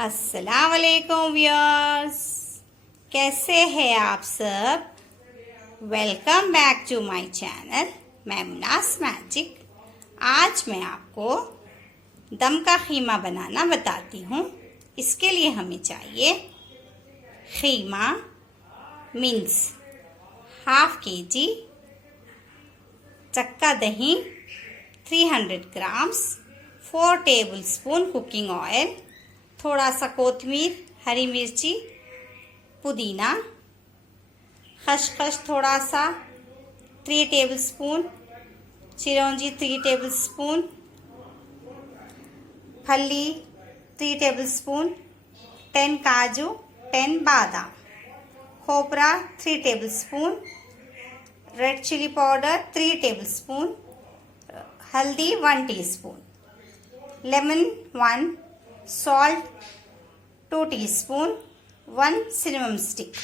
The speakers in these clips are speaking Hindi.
अस्सलाम वालेकुम व्यूअर्स, कैसे हैं आप सब। Welcome back to my channel Maimoona smagic. आज मैं आपको दम का खीमा बनाना बताती हूँ। इसके लिए हमें चाहिए खीमा मीन्स हाफ केजी, चक्का दही 300 ग्राम्स, 4 टेबलस्पून कुकिंग ऑयल, थोड़ा सा कोतमीर, हरी मिर्ची, पुदीना, खसखस थोड़ा सा 3 टेबलस्पून, चिरौंजी 3 टेबलस्पून, फली 3 टेबलस्पून, 10 काजू, 10 बादाम, खोपरा 3 tablespoon, red chilli powder 3 tablespoon, हल्दी 1 teaspoon, lemon 1, salt 2 teaspoon, 1 cinnamon stick,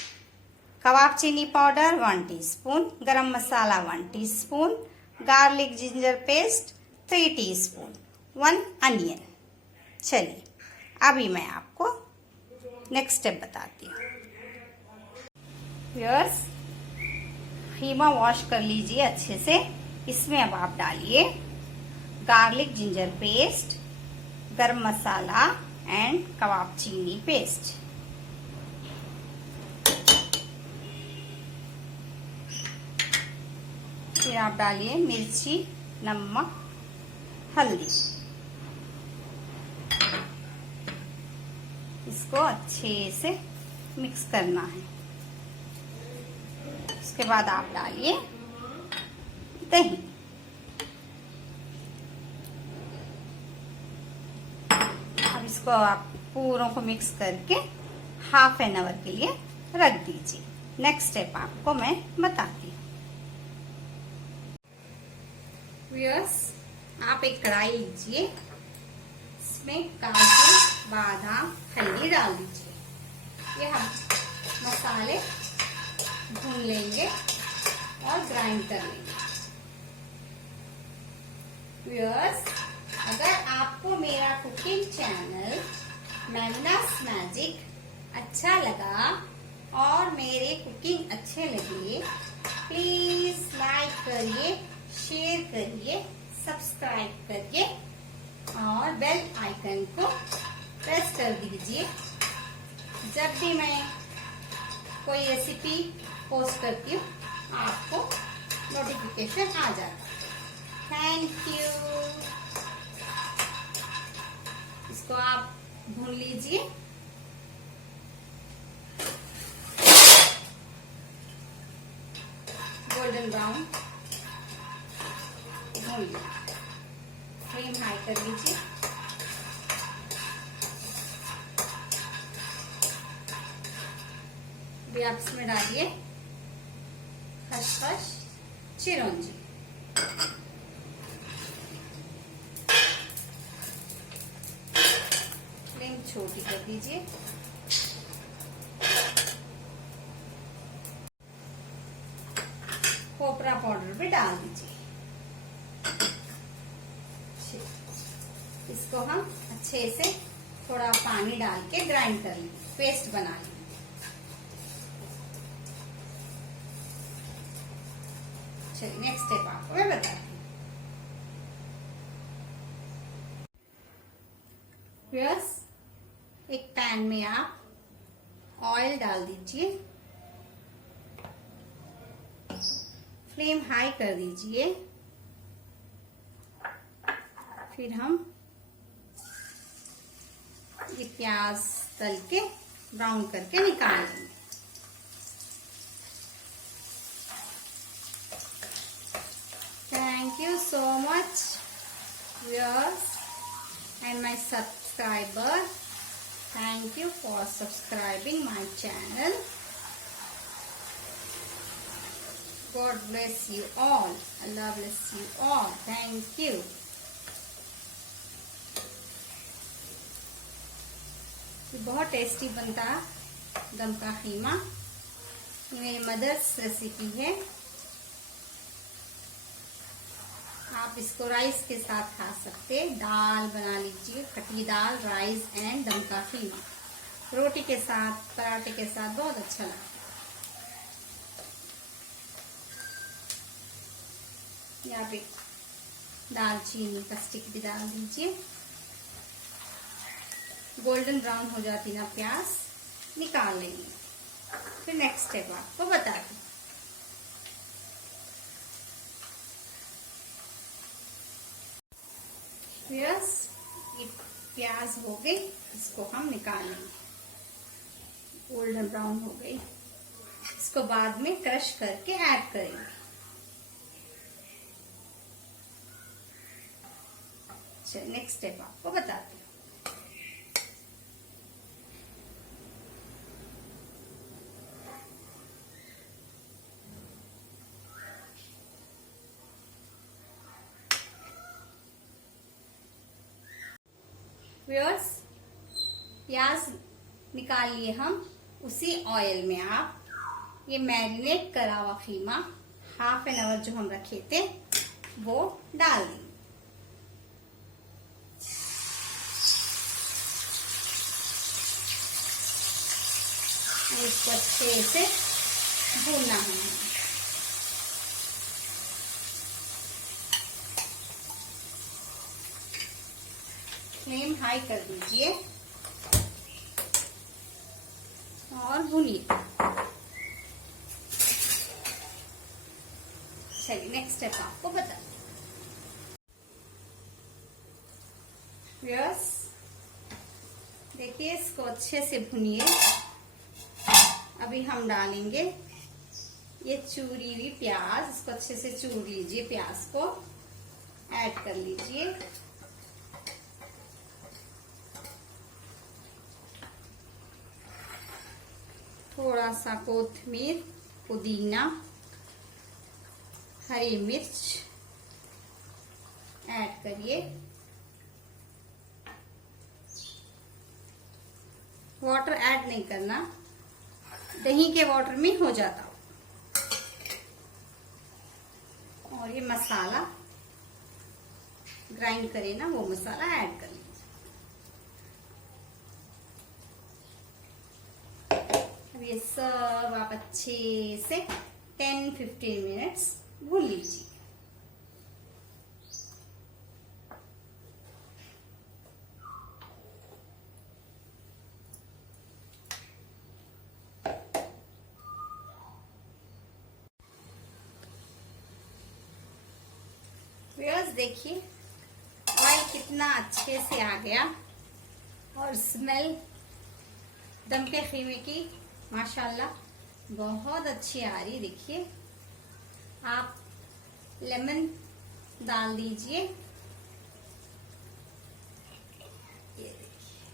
कबाब चीनी पाउडर 1 teaspoon, गरम मसाला 1 teaspoon, garlic ginger paste 3 teaspoon, 1 onion. चलिए अभी मैं आपको नेक्स्ट स्टेप बताती हूँ। व्यूअर्स, खीमा वॉश कर लीजिए अच्छे से। इसमें अब आप डालिए गार्लिक जिंजर पेस्ट, गरम मसाला एंड कबाब चीनी पेस्ट। फिर आप डालिए मिर्ची, नमक, हल्दी। इसको अच्छे से मिक्स करना है। उसके बाद आप डालिए दही। इसको आप पूरों को मिक्स करके हाफ एन आवर के लिए रख दीजिए। नेक्स्ट स्टेप आपको मैं बताती हूँ। व्यूअर्स, आप एक कढ़ाई लीजिए, इसमें काजू, बादाम, हल्दी डाल दीजिए। ये हम मसाले भून लेंगे और ग्राइंड कर लेंगे। व्यूअर्स, अगर आपको मेरा कुकिंग चैनल मैमूना स्मैजिक अच्छा लगा और मेरे कुकिंग अच्छे लगे, प्लीज लाइक करिए, शेयर करिए, सब्सक्राइब करिए और बेल आइकन को प्रेस कर दीजिए। जब भी मैं कोई रेसिपी पोस्ट करती हूँ आपको नोटिफिकेशन आ जाता है। Thank you. इसको आप भून लीजिए। गोल्डन ब्राउन भून लीजिए। फ्लेम हाई कर लीजिए। अभी आप इसमें डालिए खसखस, चिरौंजी। छोटी कर दीजिए। खोपरा पाउडर भी डाल दीजिए। इसको हम अच्छे से थोड़ा पानी डाल के ग्राइंड कर लेंगे, पेस्ट बना लेंगे। चलिए नेक्स्ट स्टेप आपको मैं बताती हूँ। व्यूअर्स, एक पैन में आप ऑयल डाल दीजिए। फ्लेम हाई कर दीजिए। फिर हम ये प्याज तल के ब्राउन करके निकाल लेंगे। Thank you so much viewers and my subscriber. Thank you for subscribing my channel. God bless you all. Allah bless you all. Thank you. बहुत टेस्टी बनता है दम का खीमा। मेरी मदर्स रेसिपी है। आप इसको राइस के साथ खा सकते हैं। दाल बना लीजिए, खट्टी दाल, राइस एंड दम का खीमा, रोटी के साथ, पराठे के साथ बहुत अच्छा लगता है। यहाँ पे दालचीनी का स्टिक भी डाल दीजिए। गोल्डन ब्राउन हो जाती ना प्याज, निकाल लेंगे। फिर नेक्स्ट स्टेप आपको बता दूं। यस, ये प्याज हो गई, इसको हम निकाल लेंगे। गोल्डन ब्राउन हो गई, इसको बाद में क्रश करके ऐड करेंगे। चलिए नेक्स्ट स्टेप आपको बताते हैं। व्यूअर्स, प्याज निकाल लिए हम। उसी ऑयल में आप ये मैरिनेट करा हुआ खीमा हाफ एन आवर जो हम रखे थे वो डाल देंगे। इसको अच्छे से भूनना है। फ्लेम हाई कर दीजिए और भूनिए। चलिए नेक्स्ट स्टेप आपको बता। व्यूअर्स, देखिए इसको अच्छे से भूनिए। अभी हम डालेंगे ये चूरी हुई प्याज, इसको अच्छे से चूर लीजिए। प्याज को ऐड कर लीजिए। थोड़ा सा कोथिमीर, पुदीना, हरी मिर्च ऐड करिए। वाटर ऐड नहीं करना, दही के वाटर में हो जाता। और ये मसाला ग्राइंड करे ना, वो मसाला ऐड कर लीजिए। अब ये सब आप अच्छे से 10-15 मिनट्स भून लीजिए। व्यूअर्स, देखिए ऑयल कितना अच्छे से आ गया और स्मेल दम के खीमे की माशाल्लाह बहुत अच्छी आ रही। देखिए, आप लेमन डाल दीजिए। ये देखिए,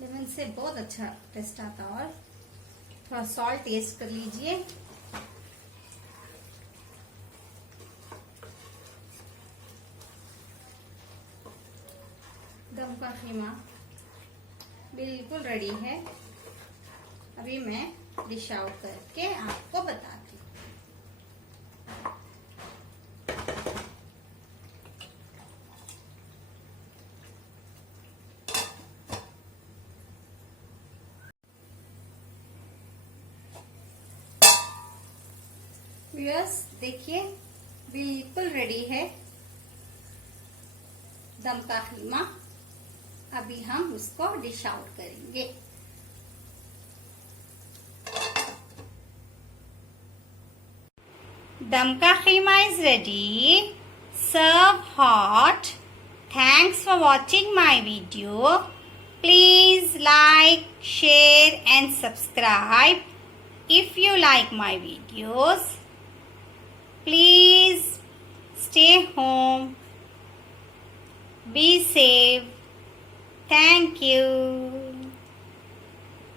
लेमन से बहुत अच्छा टेस्ट आता। और थोड़ा सॉल्ट टेस्ट कर लीजिए। दम का खीमा बिल्कुल रेडी है। अभी मैं डिश आउट करके आपको बताती हूँ। व्यूअर्स, देखिए बिल्कुल रेडी है दम का खीमा। अभी हम उसको डिश आउट करेंगे। Dum ka Kheema is ready. Serve hot. Thanks for watching my video. Please like, share and subscribe. If you like my videos, please stay home. Be safe. Thank you.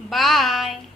Bye.